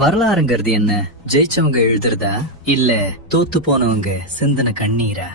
வரலாறுங்கிறது என்ன? ஜெயிச்சவங்க எழுதுறதா இல்ல தோத்து போனவங்க சிந்தன கண்ணீரா?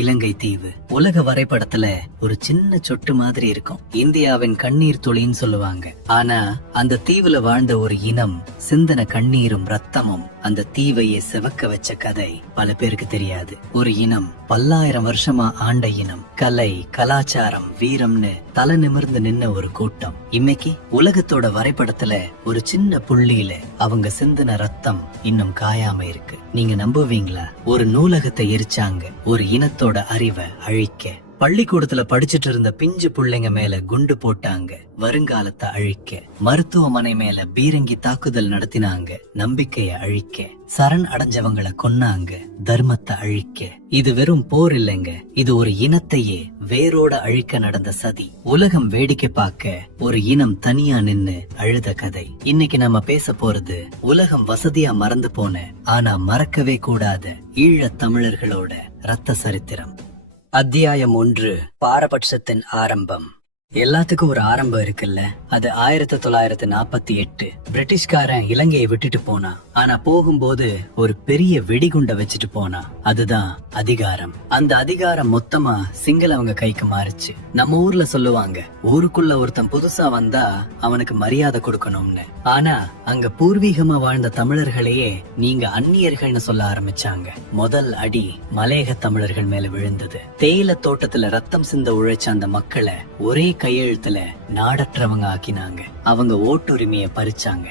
இலங்கை தீவு உலக வரைபடத்துல ஒரு சின்ன சொட்டு மாதிரி இருக்கும். இந்தியாவின் கண்ணீர் துளின்னு சொல்லுவாங்க. ஆனா அந்த தீவுல வாழ்ந்த ஒரு இனம் சிந்தன கண்ணீரும் ரத்தமும் அந்த தீவையே சிவக்க வச்ச கதை பல பேருக்கு தெரியாது. ஒரு இனம் பல்லாயிரம் வருஷமா ஆண்ட இனம், கலை, கலாச்சாரம், வீரம்னு தலை நிமிர்ந்து நின்ன ஒரு கூட்டம். இன்னைக்கு உலகத்தோட வரைபடத்துல ஒரு சின்ன புள்ளியில அவங்க சிந்தன ரத்தம் இன்னும் காயாம இருக்கு. நீங்க நம்புவீங்களா? ஒரு நூலகத்தை எரிச்சாங்க ஒரு இனத்தோட அறிவை அழிக்க. பள்ளிக்கூடத்துல படிச்சுட்டு இருந்த பிஞ்சு புள்ளைங்க மேல குண்டு போட்டாங்க வருங்காலத்தை அழிக்க. மருத்துவமனை மேல பீரங்கி தாக்குதல் நடத்தினாங்க நம்பிக்கைய அழிக்க. சரண் அடைஞ்சவங்களை கொன்னாங்க தர்மத்தை அழிக்க. இது வெறும் போர் இல்லைங்க, இது ஒரு இனத்தையே வேரோட அழிக்க நடந்த சதி. உலகம் வேடிக்கை பார்க்க ஒரு இனம் தனியா நின்னு அழுத கதை. இன்னைக்கு நம்ம பேச போறது உலகம் வசதியா மறந்து போன ஆனா மறக்கவே கூடாத ஈழத் தமிழர்களோட ரத்த சரித்திரம். அத்தியாயம் 1. பாரபட்சத்தின் ஆரம்பம். எல்லாத்துக்கும் ஒரு ஆரம்பம் இருக்குல்ல. அது 1948 பிரிட்டிஷ்காரன் இலங்கையை விட்டுட்டு போனா. ஆனா போகும்போது ஒரு பெரிய வெடிகுண்ட வச்சுட்டு போனா. அதுதான் அதிகாரம். அந்த அதிகாரம் மொத்தமா சிங்களவங்க கைக்கு மாறுச்சு. நம்ம ஊர்ல சொல்லுவாங்க, ஊருக்குள்ள ஒருத்தன் புதுசா வந்தா அவனுக்கு மரியாதை கொடுக்கணும்னு. ஆனா அங்க பூர்வீகமா வாழ்ந்த தமிழர்களையே நீங்க அந்நியர்கள்னு சொல்ல ஆரம்பிச்சாங்க. முதல் அடி மலையக தமிழர்கள் மேல விழுந்தது. தேயிலை தோட்டத்துல ரத்தம் சிந்த உழைச்ச அந்த மக்களை ஒரே கையெழுத்துல நாடற்றவங்க ஆக்கினாங்க. அவங்க ஓட்டுரிமைய பறிச்சாங்க.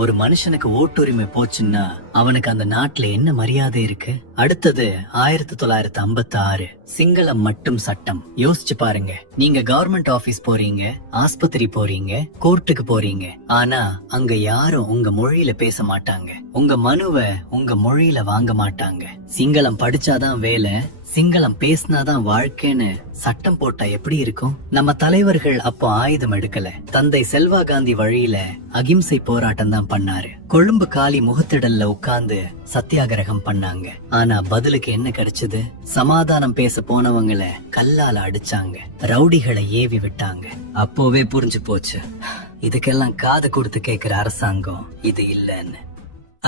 ஒரு மனுஷனுக்கு ஓட்டுரிமை போச்சுன்னா அவனுக்கு அந்த நாட்டுல என்ன மரியாதை இருக்கு? அடுத்தது 1956 சிங்களம் மட்டும் சட்டம். யோசிச்சு பாருங்க, நீங்க கவர்மெண்ட் ஆபீஸ் போறீங்க, ஆஸ்பத்திரி போறீங்க, கோர்ட்டுக்கு போறீங்க. ஆனா அங்க யாரும் உங்க மொழியில பேச மாட்டாங்க. உங்க மனுவை உங்க மொழியில வாங்க மாட்டாங்க. சிங்களம் படிச்சாதான் வேலை, சிங்களம் பேசினாதான் வாழ்க்கைன்னு சட்டம் போட்டா எப்படி இருக்கும்? நம்ம தலைவர்கள் அப்போ ஆயுதம் எடுக்கல. தந்தை செல்வா காந்தி வழியில அகிம்சை போராட்டம் தான் பண்ணாரு. கொழும்பு காலி முகத்திடல்ல உட்கார்ந்து சத்தியாகிரகம் பண்ணாங்க. ஆனா பதிலுக்கு என்ன கிடைச்சது? சமாதானம் பேச போனவங்களை கல்லால அடிச்சாங்க, ரவுடிகளை ஏவி விட்டாங்க. அப்போவே புரிஞ்சு போச்சு, இதுக்கெல்லாம் காது கொடுத்து கேக்குற அரசாங்கம் இது இல்லன்னு.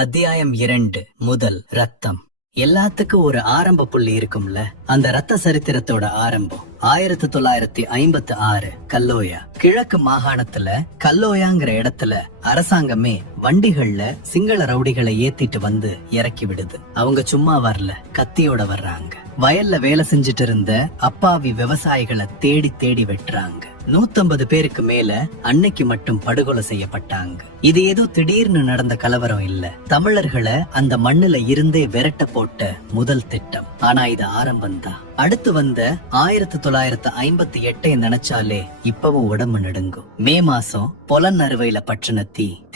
அத்தியாயம் 2. முதல் ரத்தம். எல்லாத்துக்கும் ஒரு ஆரம்ப புள்ளி இருக்கும்ல. அந்த ரத்த சரித்திரத்தோட ஆரம்பம் 1956 கல்லோயா. கிழக்கு மாகாணத்துல கல்லோயாங்கிற இடத்துல அரசாங்கமே வண்டிகள்ல சிங்கள ரவுடிகளை ஏத்திட்டு வந்து இறக்கி விடுது. அவங்க சும்மா வரல, கத்தியோட வர்றாங்க. வயல்ல வேலை செஞ்சுட்டு இருந்த அப்பாவி விவசாயிகளை தேடி தேடி வெட்டுறாங்க. 150 பேருக்கு மேல அன்னைக்கு மட்டும் படுகொலை செய்யப்பட்டாங்க. இது ஏதோ திடீர்னு நடந்த கலவரம் இல்ல. தமிழர்களை அந்த மண்ணுல இருந்தே விரட்ட போட்ட முதல் திட்டம். ஆனா இது ஆரம்பம்தான். அடுத்து வந்த 1958 நினைச்சாலே இப்பவும் உடம்பு நடுங்கும். மே மாசம் பொலன் அறுவையில பற்றின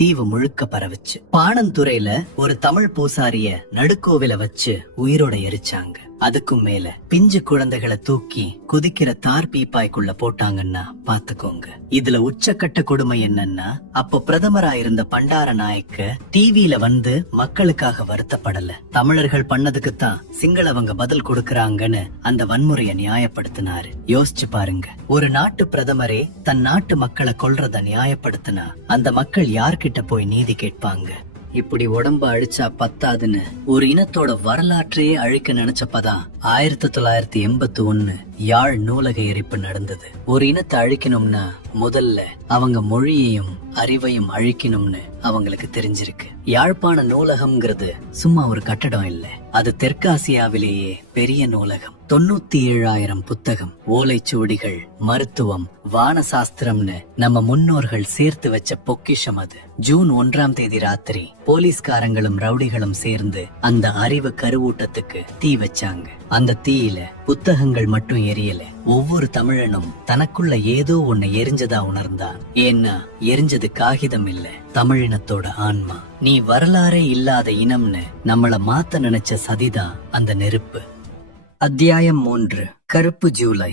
தீவு முழுக்க பரவுச்சு. பாணந்துறையில ஒரு தமிழ் பூசாரிய நடுக்கோவில வச்சு உயிரோட எரிச்சாங்க. அதுக்கும் மேல பிஞ்சு குழந்தைகளை தூக்கி குதிக்கிற தார் பீப்பாய்க்குள்ள போட்டாங்கன்னா பாத்துக்கோங்க. இதுல உச்சக்கட்ட கொடுமை என்னன்னா, அப்போ பிரதமரா இருந்த பண்டார நாயக்க டிவில வந்து மக்களுக்காக வருத்தப்படல. தமிழர்கள் பண்ணதுக்குத்தான் சிங்களவங்க பதில் கொடுக்கறாங்கன்னு அந்த வன்முறைய நியாயப்படுத்தினாரு. யோசிச்சு பாருங்க, ஒரு நாட்டு பிரதமரே தன் நாட்டு மக்களை கொல்றத நியாயப்படுத்தினா அந்த மக்கள் யார்கிட்ட போய் நீதி கேட்பாங்க? இப்படி உடம்ப அழிச்சா பத்தாதுன்னு ஒரு இனத்தோட வரலாற்றையே அழிக்க நினைச்சப்பதான் 1981 யாழ் நூலக எரிப்பு நடந்தது. ஒரு இனத்தை அழிக்கணும்னா முதல்ல அவங்க மொழியையும் அறிவையும் அழிக்கணும்னு அவங்களுக்கு தெரிஞ்சிருக்கு. யாழ்ப்பாண நூலகம்ங்கிறது சும்மா ஒரு கட்டடம் இல்ல, அது தெற்காசியாவிலேயே பெரிய நூலகம். 97,000 புத்தகம், ஓலைச்சுவடிகள், மருத்துவம், வானசாஸ்திரம்னு நம்ம முன்னோர்கள் சேர்த்து வச்ச பொக்கிஷம் அது. ஜூன் 1 ராத்திரி போலீஸ்காரங்களும் ரவுடிகளும் சேர்ந்து அந்த அறிவு கருவூட்டத்துக்கு தீ வச்சாங்க. அந்த தீயில புத்தகங்கள் மட்டும் எரியல, ஒவ்வொரு தமிழனும் தனக்குள்ள ஏதோ ஒண்ணு எரிஞ்சதா உணர்ந்தான். ஏன்னா எரிஞ்சது காகிதம் இல்ல, தமிழினத்தோட ஆன்மா. நீ வரலாறே இல்லாத இனம்னு நம்மள மாத்த நினைச்ச சதிதான் அந்த நெருப்பு. அத்தியாயம் 3. கருப்பு ஜூலை.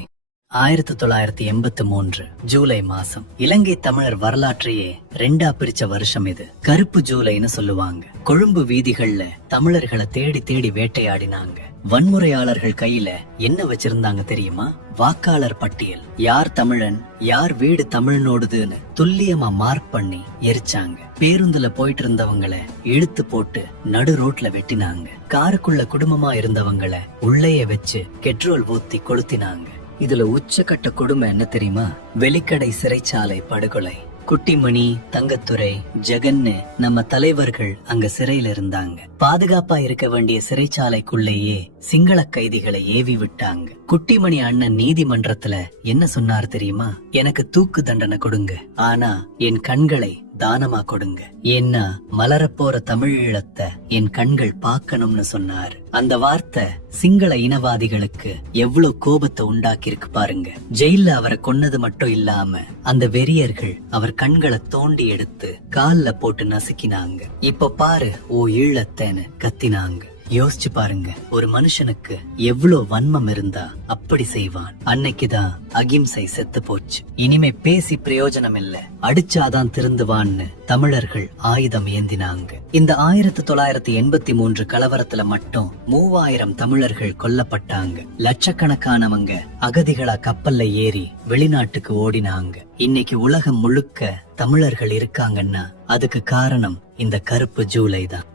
1983 ஜூலை மாசம் இலங்கை தமிழர் வரலாற்றையே 2ஆ பிரிச்ச வருஷம் இது. கருப்பு ஜூலைன்னு சொல்லுவாங்க. கொழும்பு வீதிகள்ல தமிழர்களை தேடி தேடி வேட்டையாடினாங்க. வன்முறையாளர்கள் கையில என்ன வச்சிருந்தாங்க தெரியுமா? வாக்காளர் பட்டியல். யார் தமிழன், யார் வீடு தமிழ்னோடுதுன்னு துல்லியமா மார்க் பண்ணி எரிச்சாங்க. பேருந்துல போயிட்டு இருந்தவங்கள இழுத்து போட்டு நடு ரோட்ல வெட்டினாங்க. காருக்குள்ள குடும்பமா இருந்தவங்கள உள்ளேயே வச்சு பெட்ரோல் ஊத்தி கொளுத்தினாங்க. இதுல உச்சக்கட்ட கொடுமை என்ன தெரியுமா? வெலிக்கடை சிறைச்சாலை படுகொலை. குட்டிமணி, தங்கத்துரை, ஜெகன்னு நம்ம தலைவர்கள் அங்க சிறையில இருந்தாங்க. பாதுகாப்பா இருக்க வேண்டிய சிறைச்சாலைக்குள்ளேயே சிங்கள கைதிகளை ஏவி விட்டாங்க. குட்டிமணி அண்ணன் நீதிமன்றத்துல என்ன சொன்னார் தெரியுமா? எனக்கு தூக்கு தண்டனை கொடுங்க, ஆனா என் கண்களை தானமா கொடுங்க. ஏன்னா மலரப்போற தமிழீழத்தை என் கண்கள் பார்க்கணும்னு சொன்னாரு. அந்த வார்த்தை சிங்கள இனவாதிகளுக்கு எவ்வளவு கோபத்தை உண்டாக்கி இருக்கு பாருங்க. ஜெயில அவரை கொன்னது மட்டும் இல்லாம அந்த வெறியர்கள் அவர் கண்களை தோண்டி எடுத்து கால்ல போட்டு நசுக்கினாங்க. இப்ப பாரு ஓ ஈழத்தேன்னு கத்தினாங்க. யோசிச்சு பாருங்க, ஒரு மனுஷனுக்கு எவ்வளவு வன்மம் இருந்தா அப்படி செய்வான். அன்னைக்குதான் அகிம்சை செத்து போச்சு. இனிமே பேசி பிரயோஜனம் இல்ல, அடிச்சாதான் திருந்துவான்னு தமிழர்கள் ஆயுதம் ஏந்தினாங்க. இந்த 1983 கலவரத்துல மட்டும் 3000 தமிழர்கள் கொல்லப்பட்டாங்க. லட்சக்கணக்கானவங்க அகதிகளா கப்பல்ல ஏறி வெளிநாட்டுக்கு ஓடினாங்க. இன்னைக்கு உலகம் முழுக்க தமிழர்கள் இருக்காங்கன்னா அதுக்கு காரணம் இந்த கருப்பு ஜூலை தான்.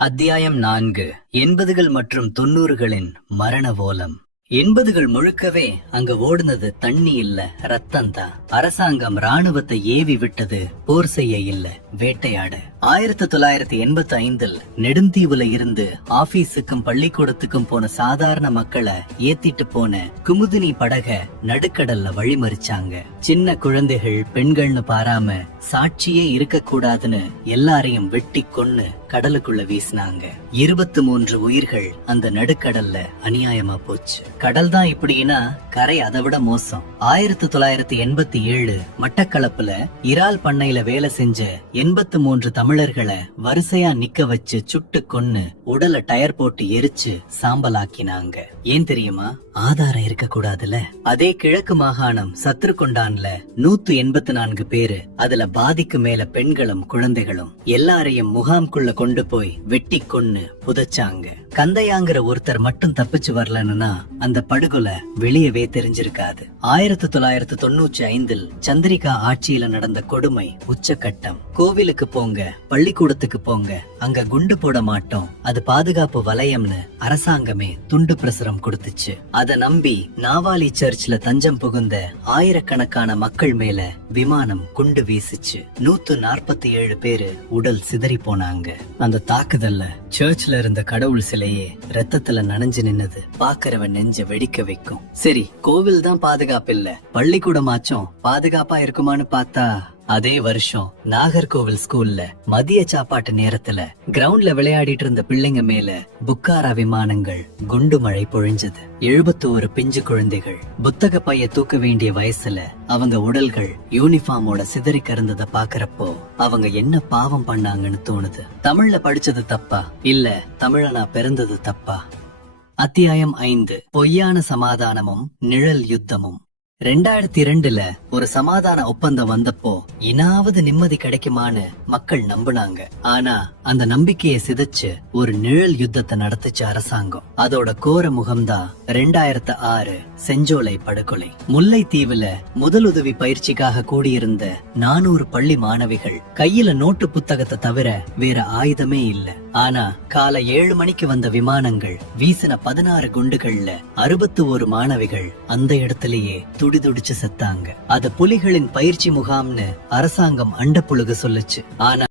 அத்தியாயம் 4. 80கள் மற்றும் 90களின் மரண ஓலம். 80கள் முழுக்கவே அங்க ஓடுனது தண்ணி இல்ல, ரத்தம் தான். அரசாங்கம் ராணுவத்தை ஏவி விட்டது போர் செய்ய இல்ல, வேட்டையாட. 1985 நெடுந்தீவுல இருந்து ஆபீஸுக்கும் பள்ளிக்கூடத்துக்கும் போன சாதாரண மக்களை ஏத்திட்டு போன குமுதினி படக நடுக்கடல்ல வழிமறிச்சாங்க. சின்ன குழந்தைகள், பெண்கள்னு பாராம சாட்சியே இருக்க கூடாதுன்னு எல்லாரையும் வெட்டி கொன்னு கடலுக்குள்ள வீசினாங்க. 23 உயிர்கள் அந்த நடுக்கடல்ல அநியாயமா போச்சு. கடல் தான் இப்படின்னா கரை அதை விட மோசம். 1987 மட்டக்களப்புல இறால் பண்ணையில வேலை செஞ்ச 83 தமிழர்களை வரிசையா நிக்க வச்சு சுட்டு கொன்னு உடலை டயர் போட்டு எரிச்சு சாம்பலாக்கினாங்க. ஏன் தெரியுமா? ஆதாரம் இருக்க கூடாதுல. அதே கிழக்கு மாகாணம் சத்ருகொண்டான்ல 184 பேரு, அதுல பாதிக்கு மேல பெண்களும் குழந்தைகளும், எல்லாரையும் முகாம்குள்ள கொண்டு போய் வெட்டி கொன்னு புதைச்சாங்க. கந்தையாங்கிற ஒருத்தர் மட்டும் தப்பிச்சு வரலன்னா அந்த படுகொலை வெளியவே தெரிஞ்சிருக்காது. 1995 சந்திரிகா ஆட்சியில நடந்த கொடுமை உச்சகட்டம். கோவிலுக்கு போங்க, பள்ளிக்கூடத்துக்கு போங்க, அங்க குண்டு போட மாட்டோம், அது பாதுகாப்பு வலயம்னு அரசாங்கமே துண்டு பிரசுரம் கொடுத்துச்சு. அத நம்பி நாவாலி சர்ச்ல தஞ்சம் புகுந்த ஆயிரக்கணக்கான மக்கள் மேல விமானம் குண்டு வீசிச்சு. 147 பேரு உடல் சிதறி போனாங்க. அந்த தாக்குதல்ல சர்ச்ல இருந்த கடவுள் சிலையே ரத்தத்துல நனைஞ்சு நின்னது பாக்குறவன் நெஞ்ச வெடிக்க வைக்கும். சரி, கோவில் தான் பாதுகாப்பு இல்ல, பள்ளிக்கூடமாச்சும் பாதுகாப்பா இருக்குமான்னு பார்த்தா அதே வருஷம் நாகர்கோவில் ஸ்கூல்ல மதிய சாப்பாட்டு நேரத்துல கிரவுண்ட்ல விளையாடிட்டு இருந்த பிள்ளைங்க மேல புக்காரா விமானங்கள் குண்டு மழை பொழிஞ்சது. 71 பிஞ்சு குழந்தைகள் புத்தக பைய தூக்க வேண்டிய வயசுல அவங்க உடல்கள் யூனிஃபார்மோட சிதறி கறந்தத பாக்குறப்போ அவங்க என்ன பாவம் பண்ணாங்கன்னு தோணுது. தமிழ்ல படிச்சது தப்பா இல்ல தமிழனா பிறந்தது தப்பா? அத்தியாயம் 5. பொய்யான சமாதானமும் நிழல் யுத்தமும். 2002 ஒரு சமாதான ஒப்பந்தம் வந்தப்போ இனாவது நிம்மதி கிடைக்குமான்னு மக்கள் நம்பினாங்க. ஆனா அந்த நம்பிக்கையை சிதைச்சு ஒரு நிழல் யுத்தத்தை நடத்துச்சு அரசாங்கம். அதோட கோர முகம்தான் 2006 செஞ்சோலை படுகொலை. முல்லைத்தீவுல முதலுதவி பயிற்சிக்காக கூடியிருந்த 400 பள்ளி மாணவிகள் கையில நோட்டு புத்தகத்தை தவிர வேற ஆயுதமே இல்ல. ஆனா காலை 7 மணிக்கு வந்த விமானங்கள் வீசின 16 குண்டுகள்ல 61 மாணவிகள் அந்த இடத்திலேயே துடிதுடிச்சு செத்தாங்க. அது புலிகளின் பயிற்சி முகாம்னு அரசாங்கம் அண்ட புழுக சொல்லுச்சு. ஆனா